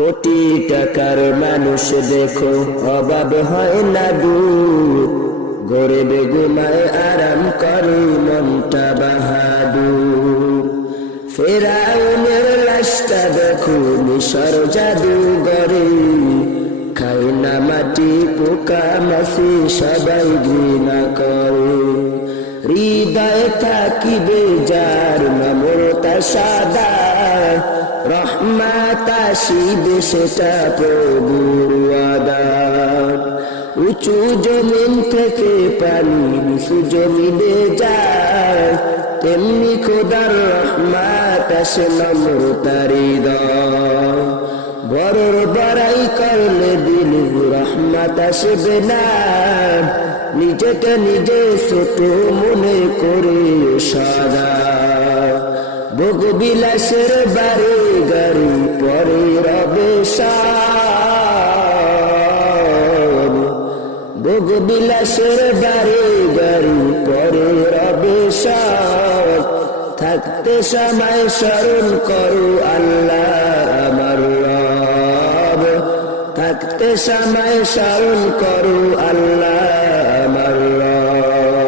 কোটি টাকার মানুষ দেখো অভাব হয় না দূর, গরিবে ঘুমায় আরাম করে মনটা বাহাদুর। ফেরাউনের লাশটা দেখো মিশর জাদুঘরে, খায় না মাটি পোকা মাছি সবাই ঘৃণা করে। হৃদয়ে থাকিবে যার নম্রতা সাদা, রহমত আসিবে সেটা প্রভুর ওয়াদা। উঁচু জমিন থেকে পানি নিচু জমিনে যায়, তেমনি খোদার রহমত আসে নম্রতার হৃদয়। বড়র বড়াই করলে দিল রহমত আসবে না, নিজেকে নিজে ছোট মনে করে সাদা। ভোগ বিলাসের বাড়ি গাড়ি পরে রবে সব, ভোগ বিলাসের বাড়ি গাড়ি পরে রবে সব। থাকতে সময় স্মরণ করো আল্লাহ আমার রব, থাকতে সময় স্মরণ করো আল্লাহ